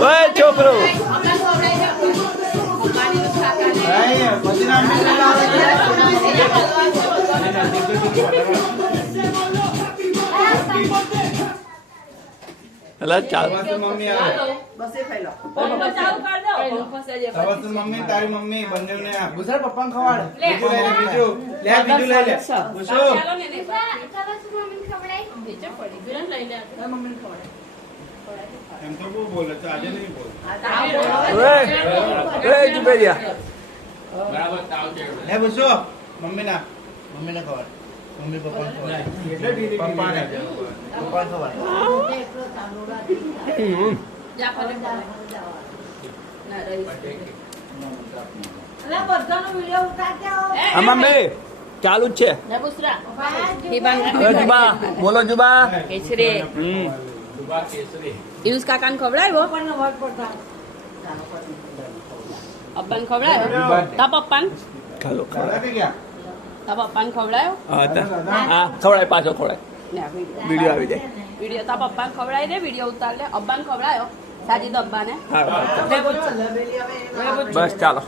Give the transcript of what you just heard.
ઓય છોકરો અલા ચાલ મમ્મી આવે મમ્મી તારી મમ્મી બંને ગુજરાત પપ્પા ખવાડ બીજું લે બીજું લઈ લે એમ તો બહુ બોલે તો આજે નહીં બોલ ઓય જુબેરિયા હે બસો મમ્મી ના ખવાડ મમ્મી પપ્પા ખવાડ પપ્પા ને પપ્પા ખવાડ આમાં બે ચાલુ જ છે જુબા બોલો જુબા પિયુષ કાકાને ખવડાવ્યો અબ્બાને ખવડાવ્યો તા પપ્પાને ખાલો તા પપ્પાને ખવડાવ્યો હા ખવડાય પાછો ખવડાય વિડીયો આવી જાય વિડીયો તા પપ્પાને ખવડાવી દે વિડીયો ઉતાર લે અબ્બાને ખવડાયો સાજી તો અબ્બાને હા બસ ચાલો